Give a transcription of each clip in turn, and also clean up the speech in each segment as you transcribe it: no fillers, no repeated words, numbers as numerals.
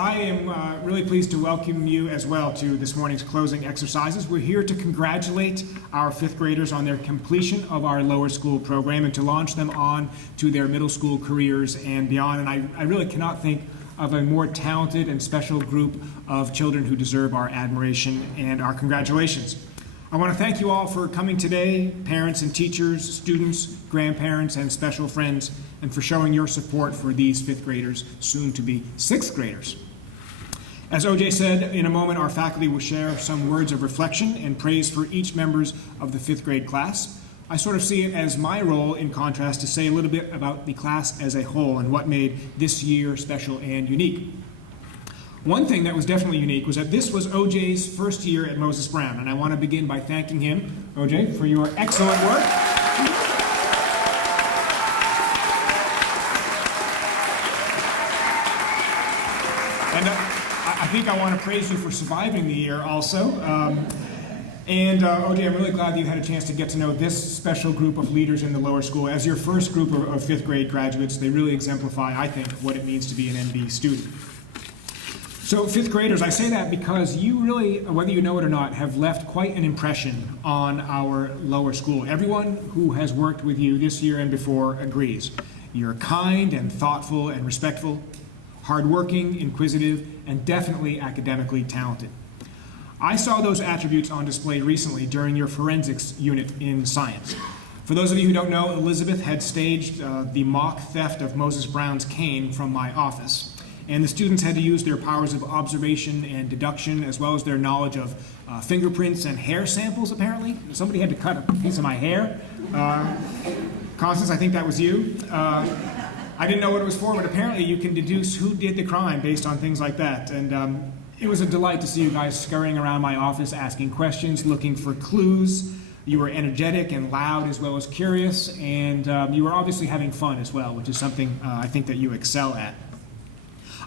I am really pleased to welcome you as well to this morning's closing exercises. We're here to congratulate our fifth graders on their completion of our lower school program and to launch them on to their middle school careers and beyond. And I really cannot think of a more talented and special group of children who deserve our admiration and our congratulations. I want to thank you all for coming today, parents and teachers, students, grandparents, and special friends, and for showing your support for these fifth graders, soon to be sixth graders. As OJ said, in a moment our faculty will share some words of reflection and praise for each members of the fifth grade class. I sort of see it as my role, in contrast, to say a little bit about the class as a whole and what made this year special and unique. One thing that was definitely unique was that this was OJ's first year at Moses Brown, and I want to begin by thanking him, OJ, for your excellent work. And I think I want to praise you for surviving the year also. OJ, I'm really glad that you had a chance to get to know this special group of leaders in the lower school. As your first group of fifth grade graduates, they really exemplify, I think, what it means to be an NB student. So fifth graders, I say that because you really, whether you know it or not, have left quite an impression on our lower school. Everyone who has worked with you this year and before agrees. You're kind and thoughtful and respectful, hardworking, inquisitive, and definitely academically talented. I saw those attributes on display recently during your forensics unit in science. For those of you who don't know, Elizabeth had staged the mock theft of Moses Brown's cane from my office. And the students had to use their powers of observation and deduction, as well as their knowledge of fingerprints and hair samples, apparently. Somebody had to cut a piece of my hair. Constance, I think that was you. I didn't know what it was for, but apparently you can deduce who did the crime based on things like that. And it was a delight to see you guys scurrying around my office, asking questions, looking for clues. You were energetic and loud as well as curious, and you were obviously having fun as well, which is something I think that you excel at.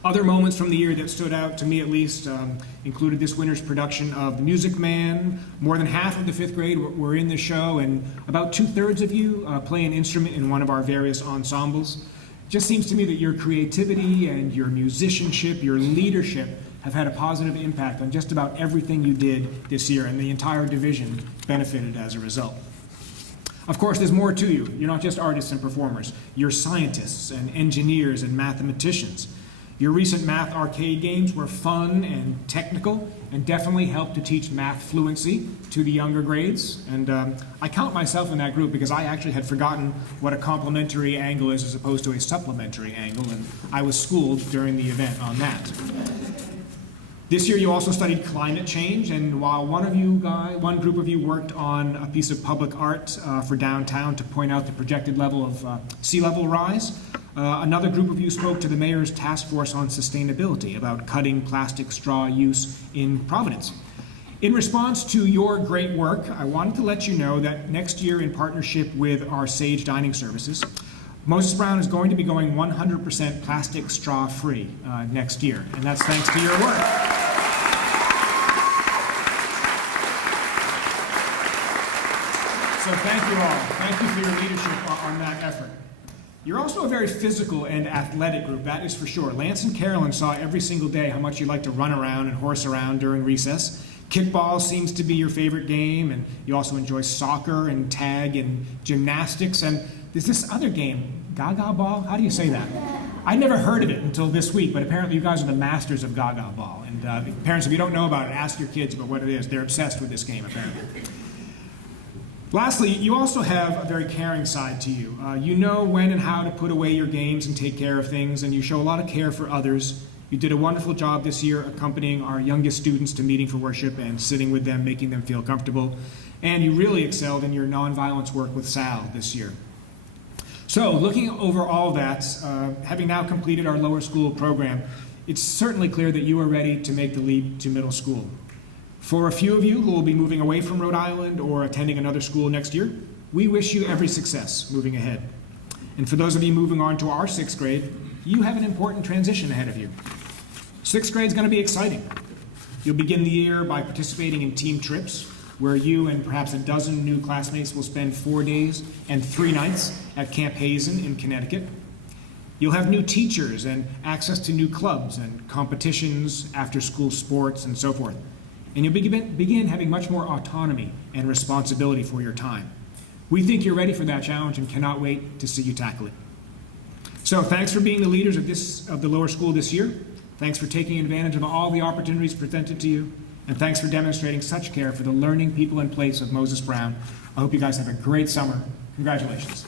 Other moments from the year that stood out, to me at least, included this winter's production of The Music Man. More than half of the fifth grade were in the show, and about 2/3 of you play an instrument in one of our various ensembles. It just seems to me that your creativity and your musicianship, your leadership, have had a positive impact on just about everything you did this year, and the entire division benefited as a result. Of course, there's more to you. You're not just artists and performers. You're scientists and engineers and mathematicians. Your recent math arcade games were fun and technical and definitely helped to teach math fluency to the younger grades. And I count myself in that group because I actually had forgotten what a complementary angle is as opposed to a supplementary angle, and I was schooled during the event on that. This year you also studied climate change, and while one group of you worked on a piece of public art for downtown to point out the projected level of sea level rise, another group of you spoke to the mayor's task force on sustainability about cutting plastic straw use in Providence. In response to your great work, I wanted to let you know that next year, in partnership with our Sage Dining Services, Moses Brown is going to be going 100% plastic straw free next year, and that's thanks to your work. So thank you all. Thank you for your leadership on that effort. You're also a very physical and athletic group, that is for sure. Lance and Carolyn saw every single day how much you like to run around and horse around during recess. Kickball seems to be your favorite game, and you also enjoy soccer and tag and gymnastics. And there's this other game, Gaga Ball? How do you say that? I never heard of it until this week, but apparently you guys are the masters of Gaga Ball. And parents, if you don't know about it, ask your kids about what it is. They're obsessed with this game, apparently. Lastly, you also have a very caring side to you. You know when and how to put away your games and take care of things, and you show a lot of care for others. You did a wonderful job this year accompanying our youngest students to meeting for worship and sitting with them, making them feel comfortable. And you really excelled in your nonviolence work with Sal this year. So, looking over all that, having now completed our lower school program, it's certainly clear that you are ready to make the leap to middle school. For a few of you who will be moving away from Rhode Island or attending another school next year, we wish you every success moving ahead. And for those of you moving on to our sixth grade, you have an important transition ahead of you. Sixth grade is going to be exciting. You'll begin the year by participating in team trips, where you and perhaps a dozen new classmates will spend 4 days and 3 nights at Camp Hazen in Connecticut. You'll have new teachers and access to new clubs and competitions, after-school sports, and so forth. And you'll begin having much more autonomy and responsibility for your time. We think you're ready for that challenge and cannot wait to see you tackle it. So thanks for being the leaders of the lower school this year. Thanks for taking advantage of all the opportunities presented to you. And thanks for demonstrating such care for the learning people in place of Moses Brown. I hope you guys have a great summer. Congratulations.